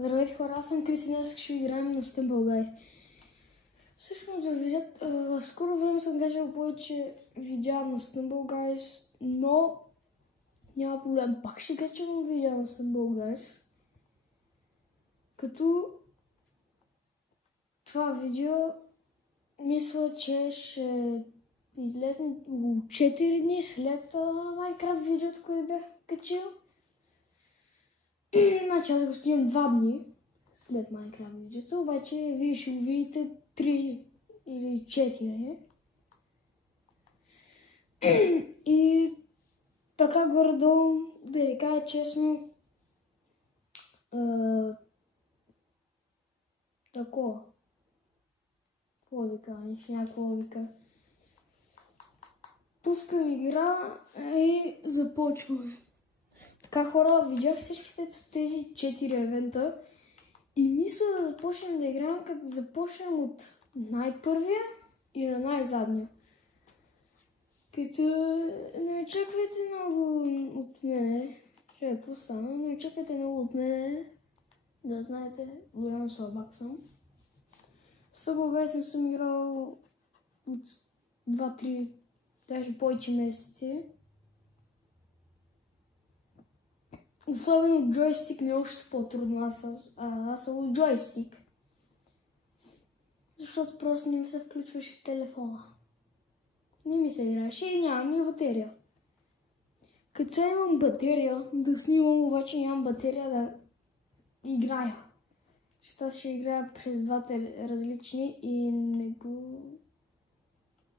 Здравейте хора, аз съм Криси, днес ще играем на Stumble Guys. Всъщност да видят, в скоро време съм гледал повече видеа на Stumble Guys, но няма проблем, пак ще качвам видеа на Stumble Guys. Като това видео мисля, че ще излезе около 4 дни след Minecraft видеото, което бях качил. Значи аз го снимам 2 дни след Minecraft видеото, обаче вие ще го видите 3 или 4. И така горе-долу, да ви кажа честно, такова. Какво ви кажа, някакво ви кажа. Пускам игра и започваме. Така хора, видях всичките тези 4 евента и мисля да започнем да играем, като започнем от най-първия и на най-задния. Като не очаквайте много от мене, ще е по-стана, не очаквайте много от мене, да знаете, голям слабак съм. С Stumble Guys съм играл от 2-3, даже повече месеци. Особено джойстик ми е още по-трудно, аз съм от джойстик. Защото просто не ми се включваше телефона. Не ми се играеше и нямам и батерия. Като сега имам батерия да снимам, обаче нямам батерия да играя. Защото аз ще играя през двата различни и не го...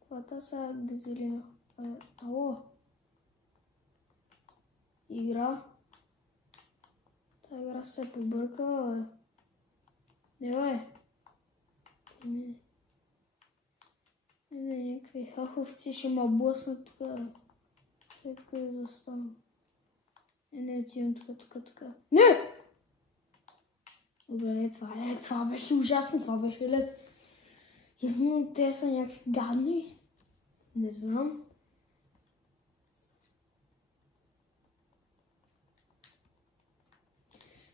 Каквата са дезелина? Ало? Игра? Та игра се е побъркала, бе. Не, някакви хаховци ще ме блъснат тук, бе. След тук да застана. Не отивам тук. Не! Добре, това беше ужасно, това беше лед. Явно те са някакви гадни. Не знам.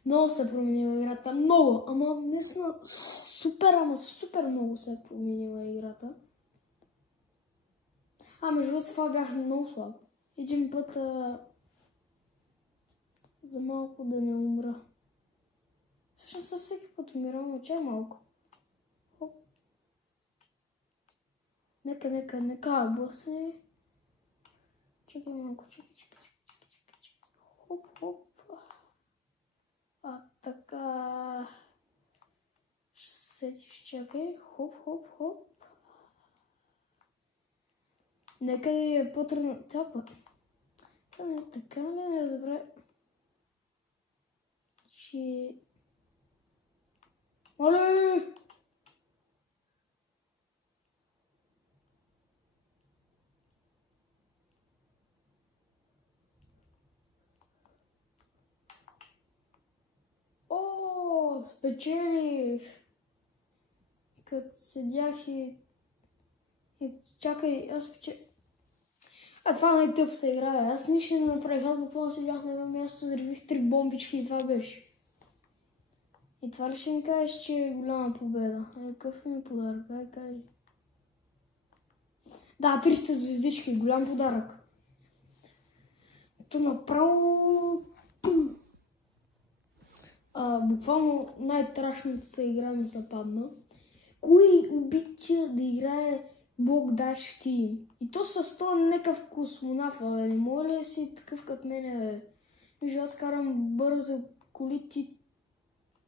Много се променила играта, много, ама наистина супер много се е променила играта. Между другото това бях много слаб. Един път за малко да не умра. Всъщност със всеки път умирам, но чай малко. Хоп. Нека блъсне. Чакай малко, чакай. Хоп. Така... Ще сетиш, чакай. Хоп. Нека да е по-трудно. Така не разбра... Че... Оле! Спечелих! Като седях и чакай, аз спечелих. Това е най-тъпата игра, аз нищо не направих, аз буквално седях на едно място, взривих 3 бомбички и това беше. И това ли ще ми кажеш, че е голяма победа? Какъв ми е подарък? Кажи. Да, 300 звездички, голям подарък. То направо... Буквално най-страшната игра ми се падна. Кой обича да играе Block Dash Team? И то с това некъв космонавт, не мога ли си такъв като мене? Виж, аз карам бързо колити,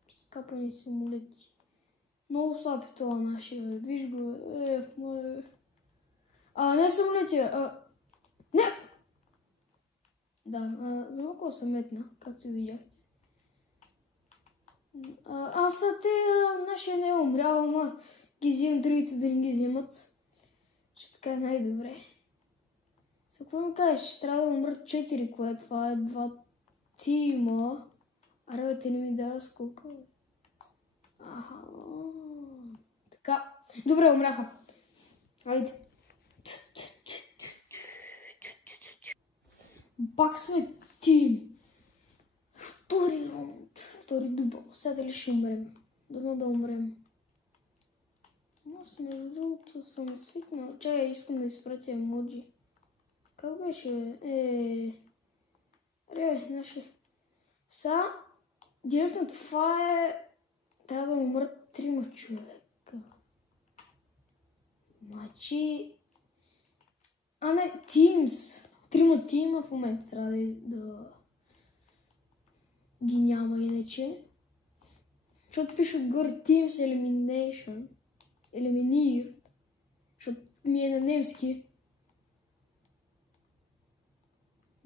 скапани самолети. Много слаб е това нашия, виж го, моля. Не самолети, не! Да, за малко съм метна, както видяхте. Аз те нашия не е умрял, ама ги взимам, другите да не ги взимат. Ще така е най-добре. За какво ми кажеш? Ще трябва да умрат 4, което това е 2 тима. Арабите не ми дава сколко. Така. Добре, умряха. Айде. Пак сме тим. Втори рунд. втори дубъл. Сега дали ще умрем? Дано да умрем. Аз между другото съм свикнал. Чай, искам да изпратя емоджи. Как беше? Наше. Сега, директно това е... Трябва да умрат 3 човека. Значи... не, Teams. 3 тима в момента трябва да ги няма иначе. Защото пише отгоре Teams Elimination. Eliminate. Защото ми е на немски.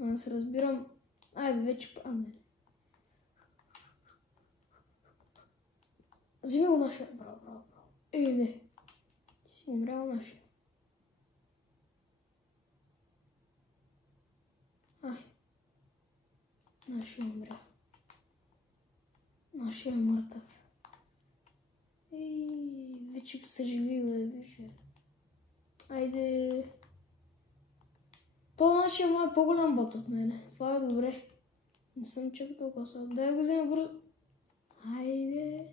Аз разбирам. Айде вече... не. Вземи го нашия. Браво. Не. Ти си умрял нашия. Нашия умря. Нашия е мъртъв. Вече се живи, вече. Айде. То нашия е по-голям бот от мене. Това е добре. Не съм чак толкова слаб. Дай го взема бързо. Айде.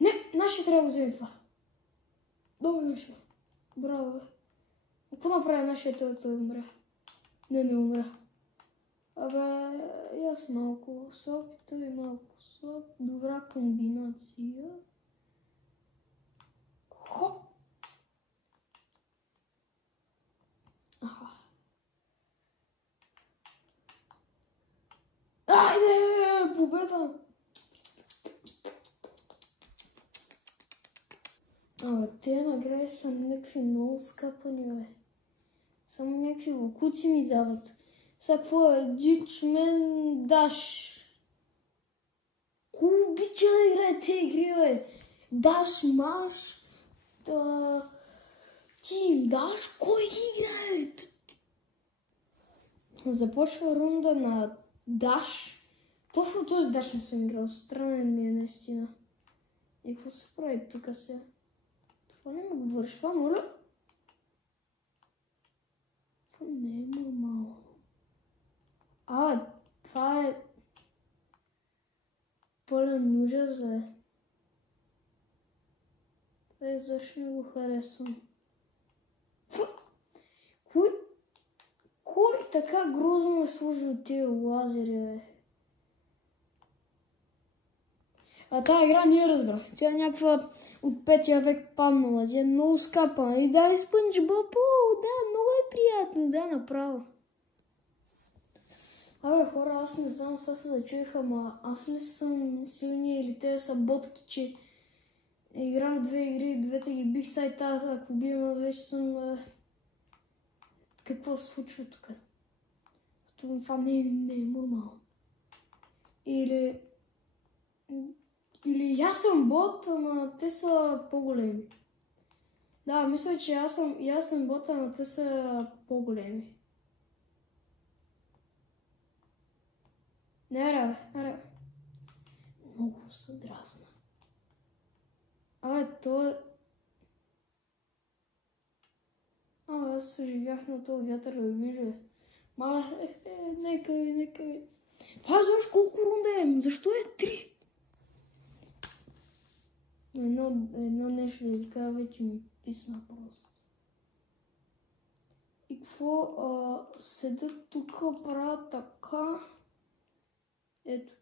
Не, нашия трябва да го вземе това. Добре, нашия. Браво, бе. Какво направи нашия той умря? Не умря. Аз малко слаб, той малко слаб. Добра комбинация. Хоп! Айде, победа! Те награди са някакви много скъпани, бе. Само някакви локуци ми дават. Сега какво е? Дичмен Даш. Кой обича да играе тези игри, бе? Даш, Маш, Тим Даш, кой ги играе? Започва рунда на Даш. Точно този Даш не съм играл. Странен ми е наистина. И какво се прави тук сега? Това не ми говориш, това моля? Това не е нормално. Това е пълен ужас, бе. Защо не го харесвам? Кой така грозно е сложил тия лазери, бе? Тая игра не я разбрах. Тя е някаква от 5 век паднала. Тя е много скапана. И да, изпънчи бъпо, да, много е приятно, да, направо. Хора, аз не знам, сега се зачуиха, ама аз ли съм силния или те са ботки, че играх 2 игри, двете ги бих сайта, ако бием, аз вече съм... Какво се случва тук? Това не е нормално. Или аз съм бот, ама те са по-големи. Да, мисля, че аз съм бот, ама те са по-големи. Не, бе. Много се дразна. То е... Аз живях на този вятър, да вижда. Нека ви. Знаеш колко рунда е? Защо е 3? Едно нещо да ви кажа, вече ми писна просто. И какво? Седат тук, правят така. Ето.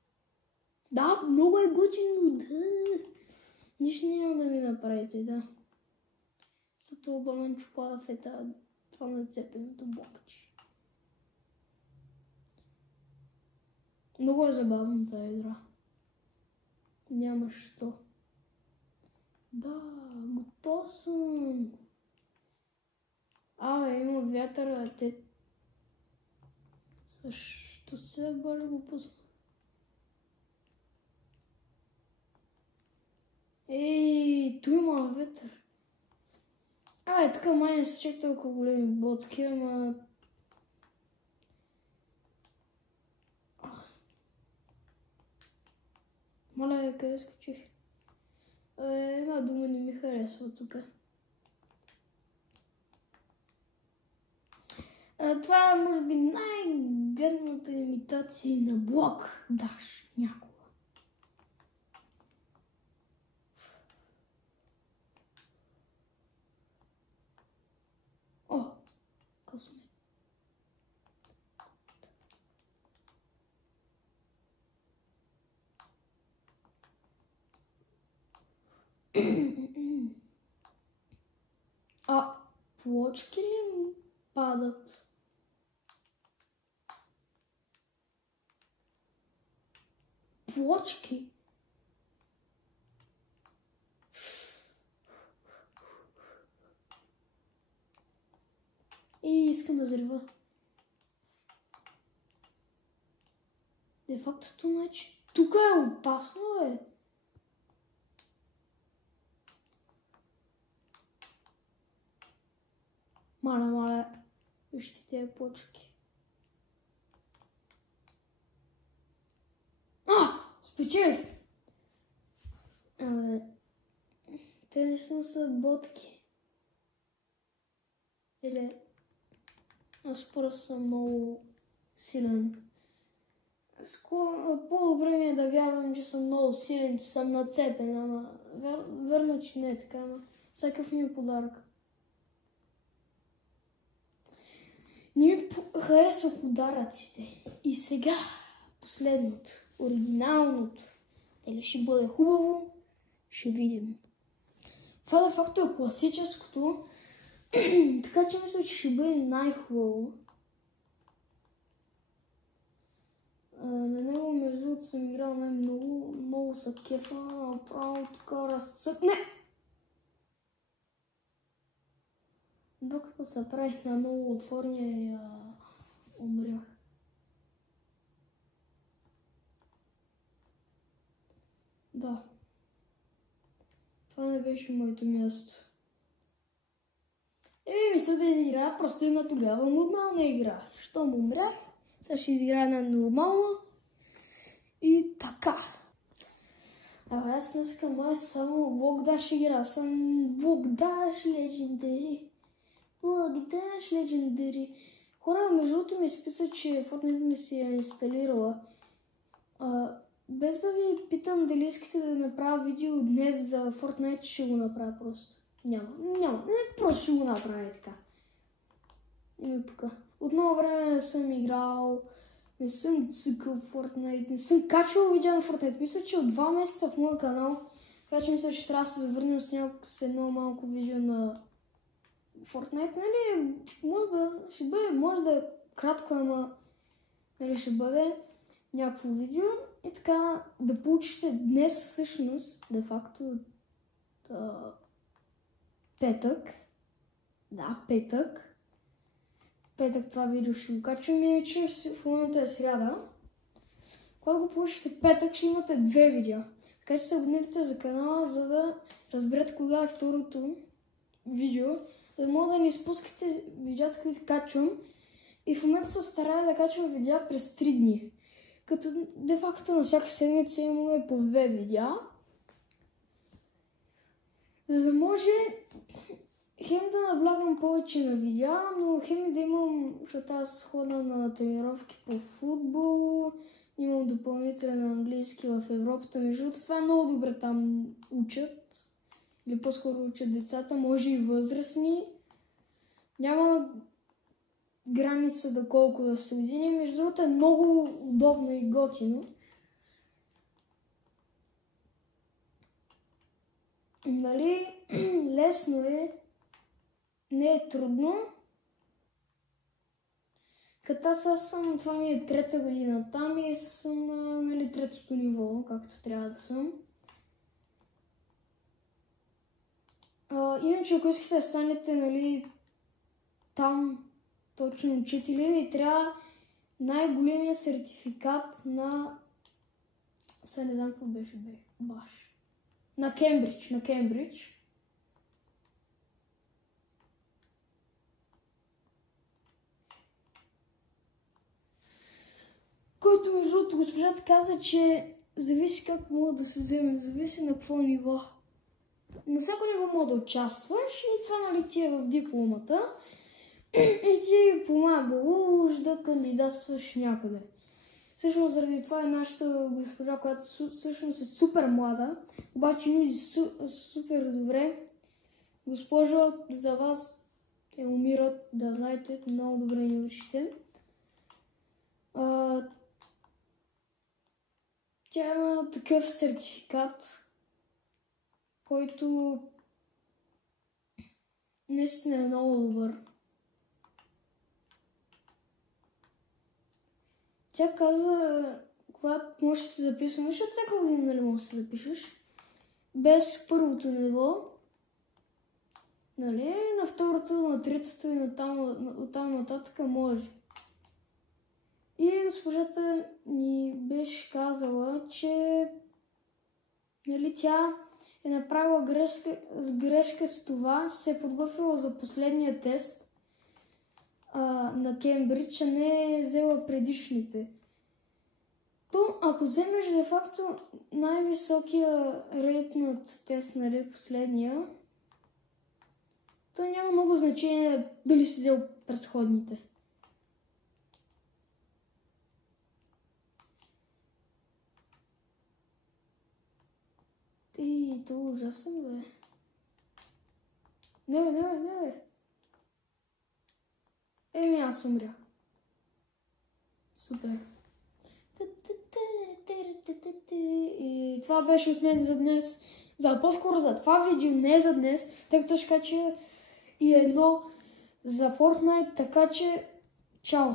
Да, много е готино, да. Нищо няма да ми направите, да. За това балон чупада в това нацепеното блокче. Много е забавна тази игра. Няма що. Да, готов съм. Има вятъра, те... Защо се баш го пусна? Tu има вятър. Тук май не са чак толкова големи ботки, ама... Моля, къде скочих? Една дума не ми харесва тук. Това е, може би, най-гадната имитация на блок даш някога. О, късмет. Плочки ли падат? Плочки? И искам да взрива. Де факто, значи, тук е опасно, бе. Мале, вижте тези плочки. Спечелих! Те неща са ботки. Или аз просто съм много силен. По-добре ми е да вярвам, че съм много силен, че съм нацепен, ама верно, че не е така, ама всякакъв ми е подарък. Не ми харесва подаръците. И сега последното, оригиналното. Дали ще бъде хубаво, ще видим. Това де факто е класическото, така че мисля, че ще бъде най-хубаво. На него между другото съм играл много са кефа, направо така разцъпне. Докато се правих на много отворния умрях. Да. Това не беше моето място. Мисля да изиграя просто една тогава нормална игра. Щом умрях, сега ще изиграя една нормална и така. Аз днеска май само Блокдаш игра. Съм Блокдаш Legendary. Блокдаш Legendary. Хора, между другото ми изписа, че Fortnite ми си е инсталирала. Без да ви питам дали искате да направя видео днес за Fortnite, ще го направя просто. Няма. Просто ще го направя така. Не ми пука. От много време не съм играл, не съм цикъл Fortnite, не съм качвал видео на Fortnite. Мисля, че от 2 месеца в моя канал, така че мисля, че трябва да се завърнем с едно малко видео на Fortnite. Нали, може да е кратко, ама нали, ще бъде някакво видео. И така да получите днес всъщност, де факто, петък. Да, петък. Петък това видео ще го качвам, иначе в момента е сряда. Когато го получите петък, ще имате 2 видеа. Така че се абонирайте за канала, за да разберете кога е второто видео, за да мога да не изпускате видеята, които качвам. И в момента се старая да качвам видеа през 3 дни. Като де-факто на всяка седмица имаме по 2 видеа. За да може хем да наблягам повече на видеа, но хем да имам, защото аз хода на тренировки по футбол, имам допълнителен английски в Европата. Между другото, това е много добре, там учат, или по-скоро учат децата, може и възрастни. Няма граница до колко да се години. Между другото е много удобно и готино. Нали, лесно е, не е трудно. Като аз съм, това ми е 3-та година там и съм на, нали, 3-то ниво, както трябва да съм. Иначе, ако искате да станете, нали, там точно учители, ви трябва най-големия сертификат на... Сега не знам какво беше, баш. На Кембридж. Който между другото госпожата каза, че зависи как мога да се вземе, зависи на какво ниво. На всяко ниво мога да участваш и това, нали, ти е в дипломата. И ти е помагало уж да кандидатстваш някъде. Всъщност заради това е нашата госпожа, която всъщност е супер млада, обаче юзи супер добре. Госпожо, за вас е умират, да знаете, много добре ни учите. Тя има такъв сертификат, който наистина е много добър. Тя каза, когато можеш да се записваш, защото всяка година нали можеш да се запишеш, без първото ниво, нали, на второто, на третото и оттам нататък може. И госпожата ни беше казала, че нали, тя е направила грешка с това, че се е подготвила за последния тест на Кембридж, а не е взела предишните. То, ако вземеш де-факто най-високия рейтнат тест, нали, последния, то няма много значение дали си взел предходните. И то ужасно, бе. Не. Еми, аз умрях. Супер. И това беше от мен за днес. По-скоро за това видео, не за днес, тъй като ще кача и едно за Fortnite, така че чао!